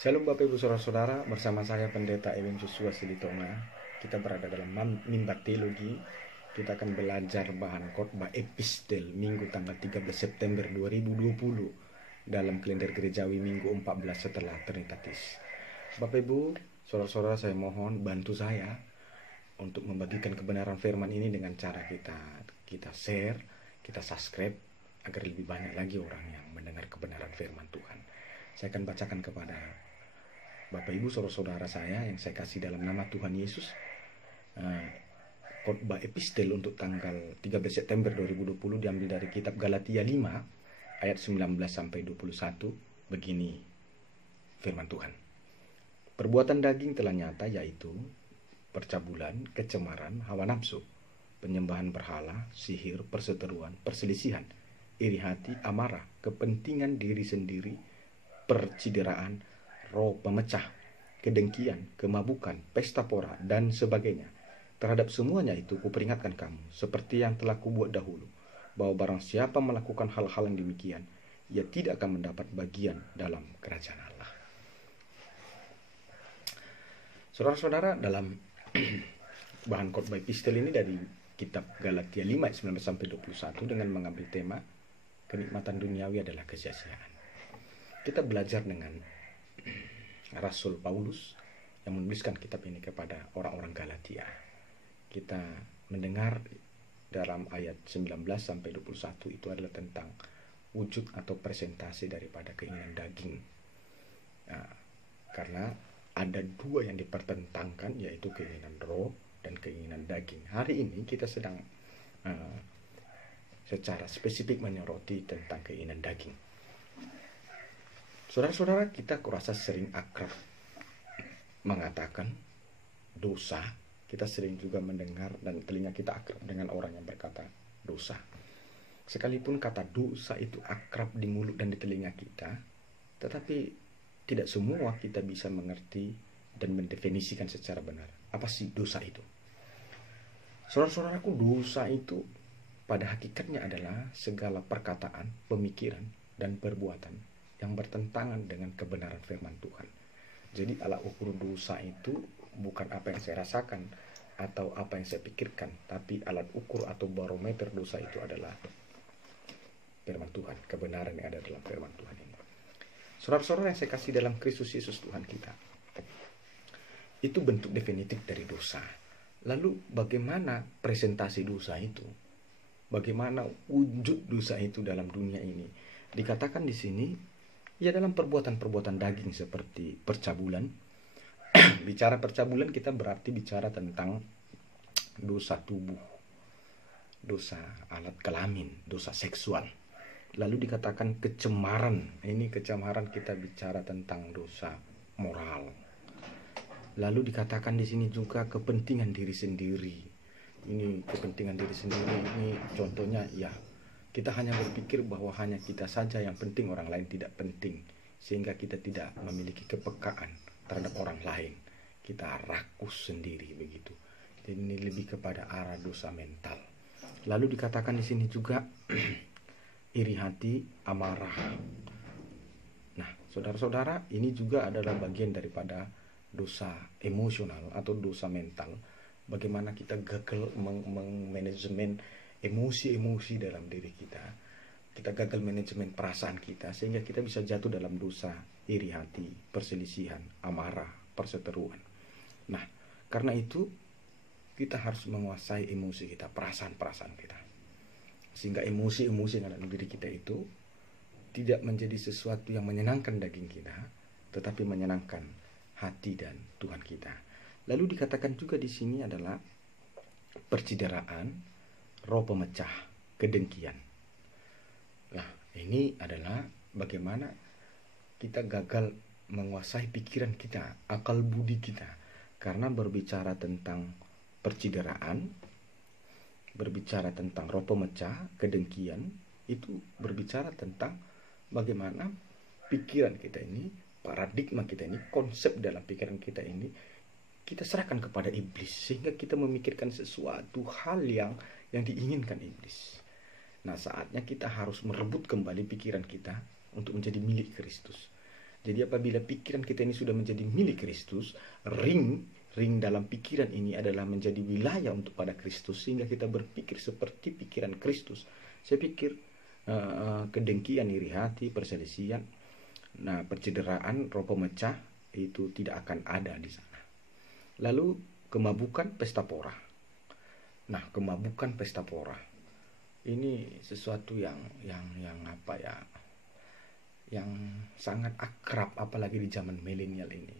Shalom Bapak Ibu Saudara-saudara, bersama saya Pendeta Ewin Joshua Silitonga. Kita berada dalam mimbar teologi. Kita akan belajar bahan khotbah epistel Minggu tanggal 13 September 2020 dalam kalender gerejawi Minggu 14 setelah Trinitatis. Bapak Ibu, saudara-saudara, saya mohon bantu saya untuk membagikan kebenaran firman ini dengan cara kita share, kita subscribe agar lebih banyak lagi orang yang mendengar kebenaran firman Tuhan. Saya akan bacakan kepada Bapak Ibu saudara-saudara saya yang saya kasih dalam nama Tuhan Yesus, khotbah epistel untuk tanggal 13 September 2020 diambil dari kitab Galatia 5 ayat 19 sampai 21. Begini firman Tuhan. Perbuatan daging telah nyata, yaitu percabulan, kecemaran, hawa nafsu, penyembahan berhala, sihir, perseteruan, perselisihan, iri hati, amarah, kepentingan diri sendiri, percideraan, roh pemecah, kedengkian, kemabukan, pesta pora, dan sebagainya. Terhadap semuanya itu kuperingatkan kamu, seperti yang telah kubuat dahulu, bahwa barang siapa melakukan hal-hal yang demikian, ia tidak akan mendapat bagian dalam kerajaan Allah. Saudara-saudara, dalam bahan khotbah epistel ini dari kitab Galatia 5 ayat 19 sampai 21 dengan mengambil tema kenikmatan duniawi adalah kesia-siaan. Kita belajar dengan Rasul Paulus yang menuliskan kitab ini kepada orang-orang Galatia. Kita mendengar dalam ayat 19 sampai 21 itu adalah tentang wujud atau presentasi daripada keinginan daging. Karena ada dua yang dipertentangkan, yaitu keinginan roh dan keinginan daging. Hari ini kita sedang secara spesifik menyoroti tentang keinginan daging. Saudara-saudara, kita kurasa sering akrab mengatakan dosa. Kita sering juga mendengar dan telinga kita akrab dengan orang yang berkata dosa. Sekalipun kata dosa itu akrab di mulut dan di telinga kita, tetapi tidak semua kita bisa mengerti dan mendefinisikan secara benar. Apa sih dosa itu? Saudara-saudaraku, dosa itu pada hakikatnya adalah segala perkataan, pemikiran, dan perbuatan yang bertentangan dengan kebenaran firman Tuhan. Jadi alat ukur dosa itu bukan apa yang saya rasakan atau apa yang saya pikirkan, tapi alat ukur atau barometer dosa itu adalah firman Tuhan, kebenaran yang ada dalam firman Tuhan ini. Saudara-saudara yang saya kasih dalam Kristus Yesus Tuhan kita, itu bentuk definitif dari dosa. Lalu bagaimana presentasi dosa itu? Bagaimana wujud dosa itu dalam dunia ini? Dikatakan di sini, ya dalam perbuatan-perbuatan daging seperti percabulan. Bicara percabulan kita berarti bicara tentang dosa tubuh, dosa alat kelamin, dosa seksual. Lalu dikatakan kecemaran. Ini kecemaran kita bicara tentang dosa moral. Lalu dikatakan di sini juga kepentingan diri sendiri. Ini kepentingan diri sendiri ini contohnya ya, kita hanya berpikir bahwa hanya kita saja yang penting, orang lain tidak penting. Sehingga kita tidak memiliki kepekaan terhadap orang lain. Kita rakus sendiri begitu. Jadi ini lebih kepada arah dosa mental. Lalu dikatakan di sini juga iri hati, amarah. Nah, saudara-saudara, ini juga adalah bagian daripada dosa emosional atau dosa mental. Bagaimana kita gagal mengmanajemen emosi-emosi dalam diri kita. Kita gagal manajemen perasaan kita sehingga kita bisa jatuh dalam dosa iri hati, perselisihan, amarah, perseteruan. Nah, karena itu kita harus menguasai emosi kita, perasaan-perasaan kita. Sehingga emosi-emosi yang ada dalam diri kita itu tidak menjadi sesuatu yang menyenangkan daging kita, tetapi menyenangkan hati dan Tuhan kita. Lalu dikatakan juga di sini adalah percideraan, roh pemecah, kedengkian. Nah, ini adalah bagaimana kita gagal menguasai pikiran kita, akal budi kita. Karena berbicara tentang percideraan, berbicara tentang roh pemecah, kedengkian, itu berbicara tentang bagaimana pikiran kita ini, paradigma kita ini, konsep dalam pikiran kita ini, kita serahkan kepada iblis. Sehingga kita memikirkan sesuatu hal yang diinginkan iblis. Nah, saatnya kita harus merebut kembali pikiran kita untuk menjadi milik Kristus. Jadi apabila pikiran kita ini sudah menjadi milik Kristus, ring dalam pikiran ini adalah menjadi wilayah untuk pada Kristus, sehingga kita berpikir seperti pikiran Kristus. Saya pikir kedengkian, iri hati, perselisihan, percederaan, roh pemecah itu tidak akan ada di sana. Lalu kemabukan, pesta pora. Nah, kemabukan, pesta pora ini sesuatu yang apa ya, yang sangat akrab, apalagi di zaman milenial ini.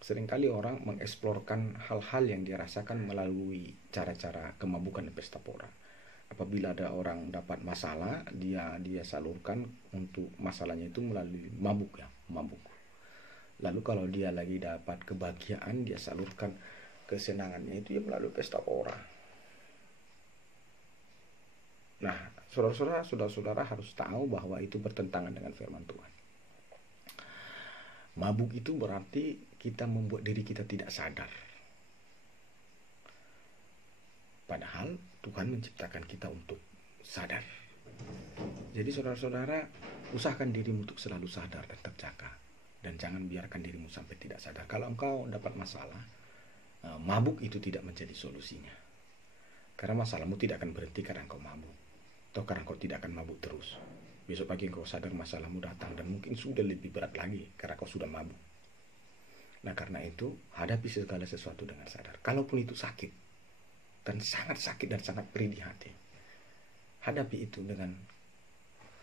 Seringkali orang mengeksplorkan hal-hal yang dirasakan melalui cara-cara kemabukan dan pesta pora. Apabila ada orang dapat masalah, dia salurkan untuk masalahnya itu melalui mabuk. Lalu kalau dia lagi dapat kebahagiaan, dia salurkan kesenangannya itu ya melalui pesta pora. Nah, saudara-saudara harus tahu bahwa itu bertentangan dengan firman Tuhan. Mabuk itu berarti kita membuat diri kita tidak sadar. Padahal Tuhan menciptakan kita untuk sadar. Jadi saudara-saudara, usahakan dirimu untuk selalu sadar dan terjaga. Dan jangan biarkan dirimu sampai tidak sadar. Kalau engkau dapat masalah, mabuk itu tidak menjadi solusinya. Karena masalahmu tidak akan berhenti karena engkau mabuk. Atau karena engkau tidak akan mabuk terus. Besok pagi engkau sadar masalahmu datang dan mungkin sudah lebih berat lagi karena kau sudah mabuk. Nah, karena itu hadapi segala sesuatu dengan sadar. Kalaupun itu sakit dan sangat sakit dan sangat perih di hati, hadapi itu dengan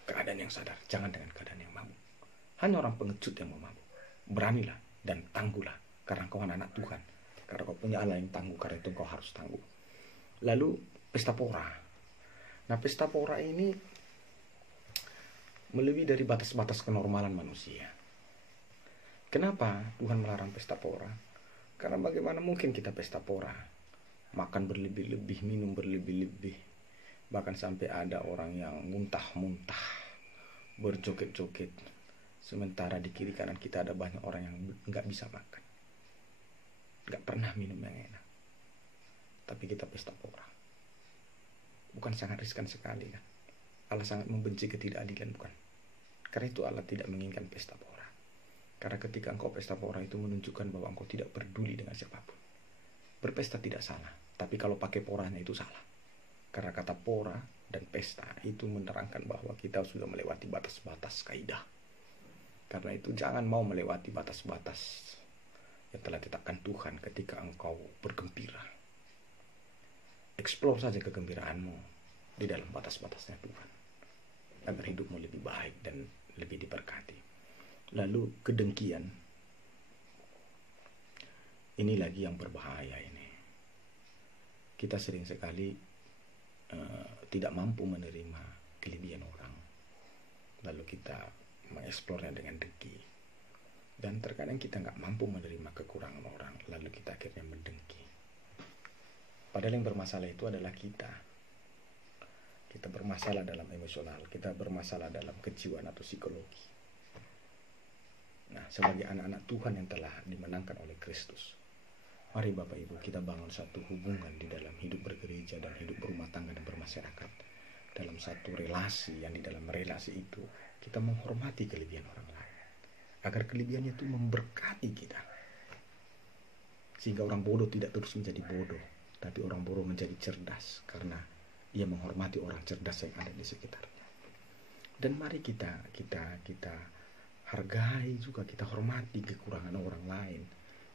keadaan yang sadar, jangan dengan keadaan yang mabuk. Hanya orang pengecut yang mau mabuk. Beranilah dan tangguhlah karena kau anak Tuhan. Karena kau punya Allah yang tangguh, karena itu kau harus tangguh. Lalu pesta pora. Nah, pesta pora ini melebihi dari batas-batas kenormalan manusia. Kenapa Tuhan melarang pesta pora? Karena bagaimana mungkin kita pesta pora? Makan berlebih-lebih, minum berlebih-lebih. Bahkan sampai ada orang yang muntah-muntah, berjoget-joget. Sementara di kiri kanan kita ada banyak orang yang nggak bisa makan, nggak pernah minum yang enak. Tapi kita pesta pora. Bukan sangat riskan sekali kan? Allah sangat membenci ketidakadilan, bukan? Karena itu Allah tidak menginginkan pesta pora. Karena ketika engkau pesta pora itu menunjukkan bahwa engkau tidak peduli dengan siapapun. Berpesta tidak salah, tapi kalau pakai poranya itu salah. Karena kata pora dan pesta itu menerangkan bahwa kita sudah melewati batas-batas kaidah. Karena itu jangan mau melewati batas-batas yang telah ditetapkan Tuhan ketika engkau bergembira. Explore saja kegembiraanmu di dalam batas-batasnya Tuhan, agar hidupmu lebih baik dan lebih diberkati. Lalu kedengkian, ini lagi yang berbahaya ini. Kita sering sekali tidak mampu menerima kelebihan orang, lalu kita mengeksplornya dengan dengki. Dan terkadang kita nggak mampu menerima kekurangan orang, lalu kita akhirnya mendengki. Padahal yang bermasalah itu adalah kita. Kita bermasalah dalam emosional, kita bermasalah dalam kejiwaan atau psikologi. Nah, sebagai anak-anak Tuhan yang telah dimenangkan oleh Kristus, mari Bapak Ibu kita bangun satu hubungan di dalam hidup bergereja dan hidup berumah tangga dan bermasyarakat. Dalam satu relasi, yang di dalam relasi itu kita menghormati kelebihan orang lain, agar kelebihannya itu memberkati kita. Sehingga orang bodoh tidak terus menjadi bodoh, tapi orang bodoh menjadi cerdas karena ia menghormati orang cerdas yang ada di sekitarnya. Dan mari kita hargai juga, kita hormati kekurangan orang lain.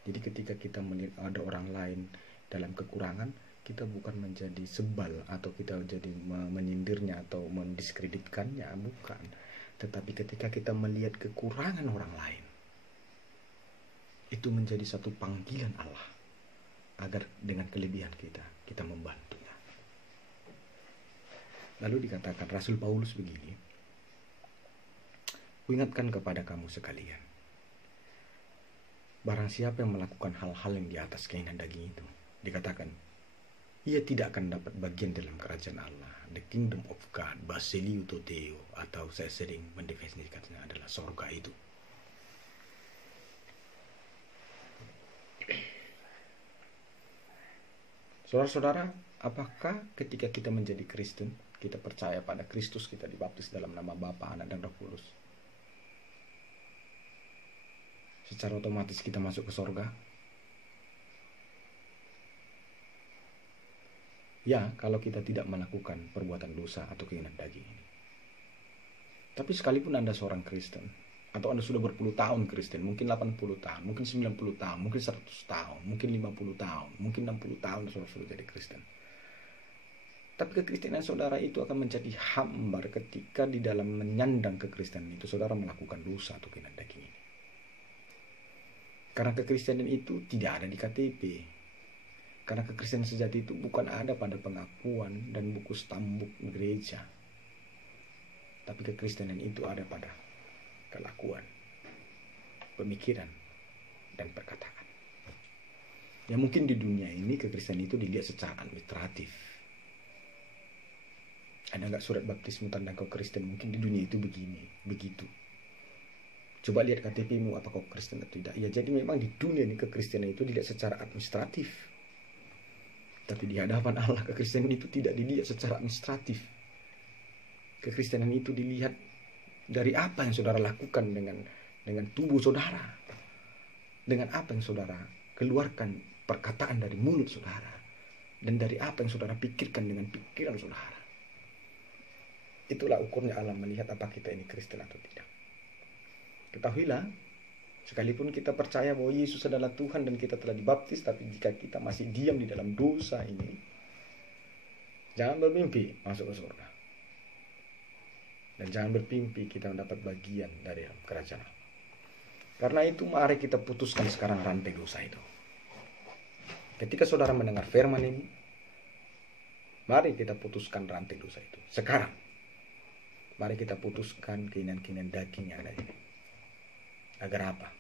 Jadi ketika kita melihat ada orang lain dalam kekurangan, kita bukan menjadi sebal atau kita jadi menyindirnya atau mendiskreditkannya, bukan. Tetapi ketika kita melihat kekurangan orang lain, itu menjadi satu panggilan Allah agar dengan kelebihan kita membantunya. Lalu dikatakan Rasul Paulus begini, "Kuingatkan kepada kamu sekalian, barang siapa yang melakukan hal-hal yang di atas keinginan daging itu," dikatakan, "ia tidak akan dapat bagian dalam kerajaan Allah." The kingdom of God, Basilio Toteo, atau saya sering mendefinisikannya adalah sorga itu. Saudara-saudara, apakah ketika kita menjadi Kristen, kita percaya pada Kristus, kita dibaptis dalam nama Bapa, Anak, dan Roh Kudus, secara otomatis kita masuk ke sorga? Ya, kalau kita tidak melakukan perbuatan dosa atau keinginan daging ini. Tapi sekalipun Anda seorang Kristen, atau Anda sudah berpuluh tahun Kristen, mungkin 80 tahun, mungkin 90 tahun, mungkin 100 tahun, mungkin 50 tahun, mungkin 60 tahun saudara sudah jadi Kristen. Tapi kekristenan saudara itu akan menjadi hambar ketika di dalam menyandang kekristenan itu saudara melakukan dosa atau keinginan daging ini. Karena kekristenan itu tidak ada di KTP. Karena kekristenan sejati itu bukan ada pada pengakuan dan buku stambuk gereja. Tapi kekristenan itu ada pada kelakuan, pemikiran, dan perkataan. Ya mungkin di dunia ini kekristenan itu dilihat secara administratif. Ada nggak surat baptismu tanda kau Kristen? Mungkin di dunia itu begini, begitu. Coba lihat KTP-mu apa kau Kristen atau tidak. Ya jadi memang di dunia ini kekristenan itu dilihat secara administratif. Tapi di hadapan Allah kekristenan itu tidak dilihat secara administratif. Kekristenan itu dilihat dari apa yang saudara lakukan dengan tubuh saudara. Dengan apa yang saudara keluarkan perkataan dari mulut saudara. Dan dari apa yang saudara pikirkan dengan pikiran saudara. Itulah ukurnya Allah melihat apa kita ini Kristen atau tidak. Ketahuilah, sekalipun kita percaya bahwa Yesus adalah Tuhan dan kita telah dibaptis, tapi jika kita masih diam di dalam dosa ini, jangan bermimpi masuk ke surga. Dan jangan bermimpi kita mendapat bagian dari kerajaan Allah. Karena itu mari kita putuskan sekarang rantai dosa itu. Ketika saudara mendengar firman ini, mari kita putuskan rantai dosa itu. Sekarang, mari kita putuskan keinginan-keinginan daging yang ada ini. Agar apa?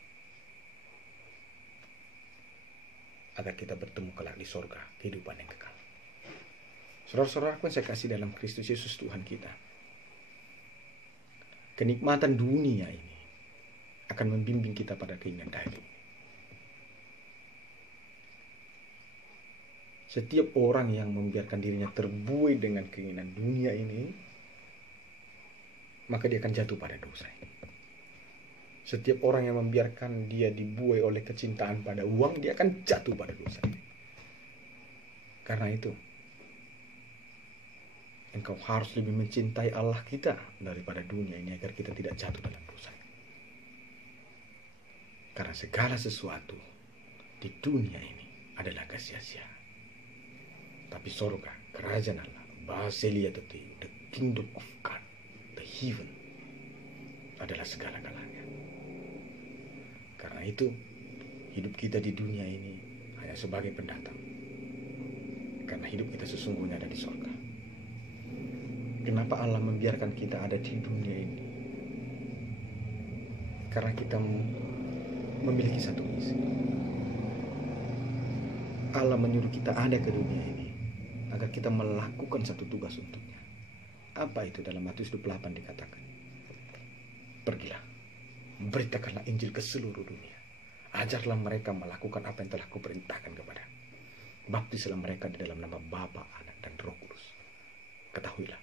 Agar kita bertemu kelak di sorga, kehidupan yang kekal. Saudara-saudaraku yang saya kasih dalam Kristus Yesus Tuhan kita, kenikmatan dunia ini akan membimbing kita pada keinginan daging. Setiap orang yang membiarkan dirinya terbuai dengan keinginan dunia ini, maka dia akan jatuh pada dosa ini. Setiap orang yang membiarkan dia dibuai oleh kecintaan pada uang, dia akan jatuh pada dosa ini. Karena itu, engkau harus lebih mencintai Allah kita daripada dunia ini agar kita tidak jatuh dalam dosa ini. Karena segala sesuatu di dunia ini adalah sia-sia. Tapi sorga, kerajaan Allah, Basilia the kingdom of God, the heaven, adalah segala-galanya. Karena itu, hidup kita di dunia ini hanya sebagai pendatang. Karena hidup kita sesungguhnya ada di sorga. Kenapa Allah membiarkan kita ada di dunia ini? Karena kita memiliki satu misi. Allah menyuruh kita ada ke dunia ini agar kita melakukan satu tugas untuknya. Apa itu? Dalam Matius 28 dikatakan, pergilah, beritakanlah Injil ke seluruh dunia. Ajarlah mereka melakukan apa yang telah kuperintahkan kepada. Baptislah mereka di dalam nama Bapa, Anak, dan Roh Kudus. Ketahuilah,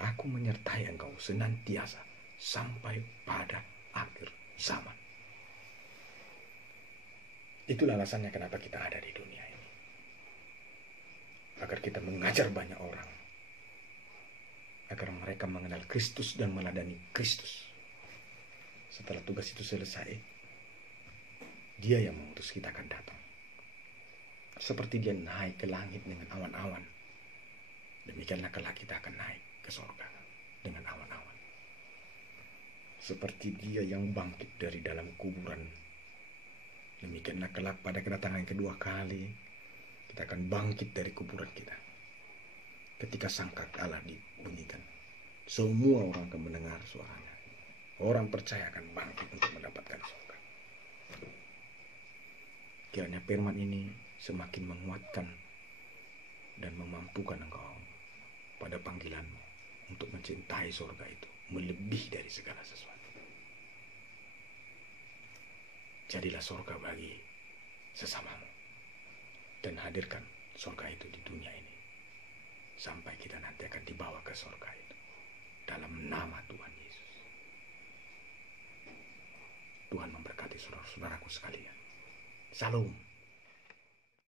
aku menyertai engkau senantiasa sampai pada akhir zaman. Itulah alasannya kenapa kita ada di dunia ini. Agar kita mengajar banyak orang. Agar mereka mengenal Kristus dan meladani Kristus. Setelah tugas itu selesai, Dia yang mengutus kita akan datang. Seperti Dia naik ke langit dengan awan-awan, demikianlah kelak kita akan naik ke surga dengan awan-awan. Seperti Dia yang bangkit dari dalam kuburan, demikianlah kelak pada kedatangan yang kedua kali, kita akan bangkit dari kuburan kita. Ketika sangkakala dibunyikan, semua orang akan mendengar suaranya. Orang percaya akan bangkit untuk mendapatkan surga. Kiranya firman ini semakin menguatkan dan memampukan engkau pada panggilanmu untuk mencintai surga itu melebihi dari segala sesuatu. Jadilah surga bagi sesamamu dan hadirkan surga itu di dunia ini sampai kita nanti akan dibawa ke surga itu dalam nama Tuhan Yesus. Tuhan memberkati saudara. saudara-saudaraku sekalian. Salam.